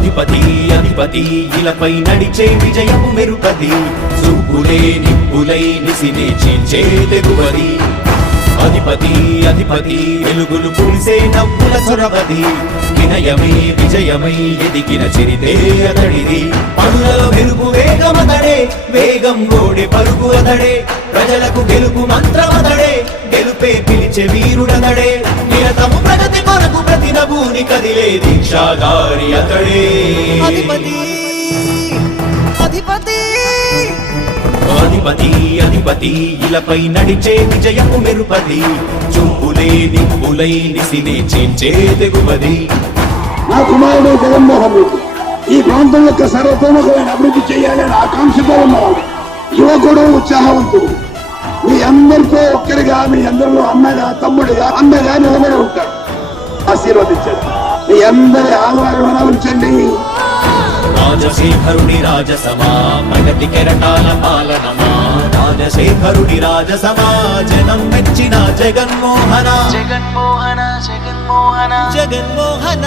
అధిపతి అధిపతి ఇలపై నడిచే విజయము మెరుపది చూపులే నిప్పులై నిసినే చీల్చే తెగువది. గణపతి అధిపతి వెలుగులు పులిసే నవ్వుల చొరవది వినయమే విజయమై ఎదిగిన చరితే అతడిది. పనులలో మెరుపు వేగమతడే వేగం గోడే పరుగు అతడే. ప్రజలకు గెలుపు మంత్రమతడే గెలుపే పిలిచే వీరుడతడే. నిరతము ప్రగతి కొరకు ప్రతి నభూని కదిలే దీక్షాగారి అతడే. అధిపతి అధిపతి అధిపతి అధిపతి ఇలపై నడిచే విజయము మెరుపది. చూపులే నిప్పులై నిసినే చేంచే తెగువది నా కుమారుడు జగన్మోహన్ రెడ్డి ఈ ప్రాంతం యొక్క సర్వతోముఖమైన అభివృద్ధి చేయాలని ఆకాంక్షతో ఉన్నవాడు యువకుడు ఉత్సాహవంతుడు. మీ అందరితో ఒక్కరిగా మీ అందరిలో అన్నగా తమ్ముడిగా అన్నగా నిలబడి ఉంటాడు. ఆశీర్వదించండి. మీ అందరి ఆహ్వానం ఉంచండి. రాజశేఖరుడి రాజసమా ప్రగతి కెరటాల పాలనమా రాజశేఖరుడి రాజసమా జనం మెచ్చిన జగన్మోహన. జగన్మోహన జగన్మోహన. జగన్మోహన.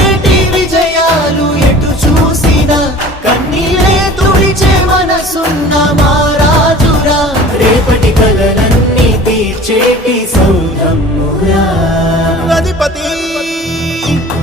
విజయాలు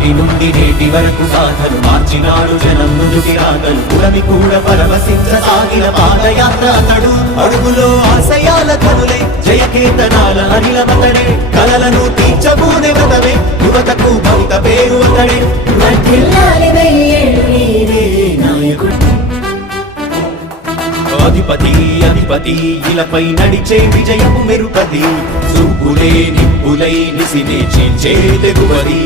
నాటి నుండి నేటి వరకు సాధలు మార్చినాడు జనం నుదుటి రాగలు పురమి కూడా పరవశించ సాగిన పాదయాత్ర అతడు. అడుగులో ఆశయాల కనులే జయకేతనాల అనిలమతడే కలలను తీర్చబూనే వ్రతమే యువతకు భవిత పేరు అతడే. అధిపతి అధిపతి ఇలపై నడిచే విజయము మెరుపది చూపులే నిప్పులై నిసినే చీల్చే తెగువది.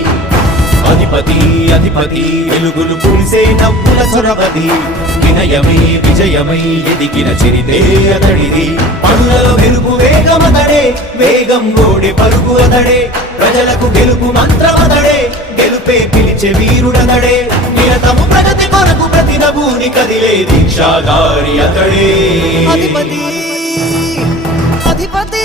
అధిపతి అధిపతి వెలుగులు పులిసే నవ్వుల చొరవది వినయమై విజయమై ఎదిగిన చరితే అతడిది. పనులలో వెలుగు వేగమతడే వేగం గోడి పరుగు అతడే. ప్రజలకు గెలుపు మంత్రమతడే గెలుపే పిలిచే వీరుడతడే. నిరతము ప్రగతి కొరకు ప్రతి నభూని కదిలే దీక్షాగారి అతడే. అధిపతి అధిపతి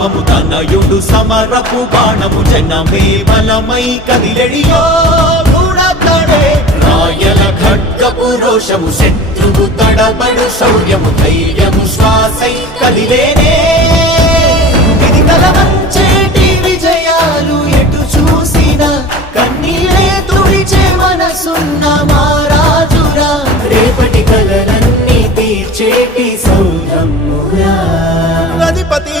శంఖారావము తనయుడు సమరపు బాణము జనమే బలమై కదిలెడియో గూఢతడే రాయల ఖడ్గపు రోషము శత్రువు తడబడు శౌర్యము ధైర్యము శ్వాసై కదిలేనే. ఇది కలవంచేటి విజయాలు ఎటు చూసిన కన్నీరే తుడిచే మనసున్న మారాజురా రేపటి కలలన్నీ తీర్చేటి సౌధమ్మురా అధిపతి!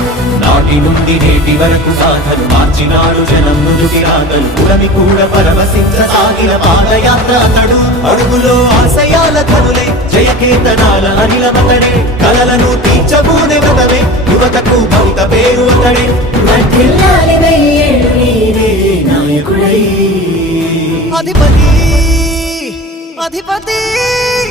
నాటి నుండి నేటి వరకు సాధలు మార్చినాడు జనం నుదుటి రాగలు పురమి కూడా పరవశించ సాగిన పాదయాత్ర అతడు. అడుగులో ఆశయాల కనులే జయకేతనాల అనిలమతడే. కలలను తీర్చబూనే వ్రతమే యువతకు భవిత పేరు అతడే. అధిపతి అధిపతి!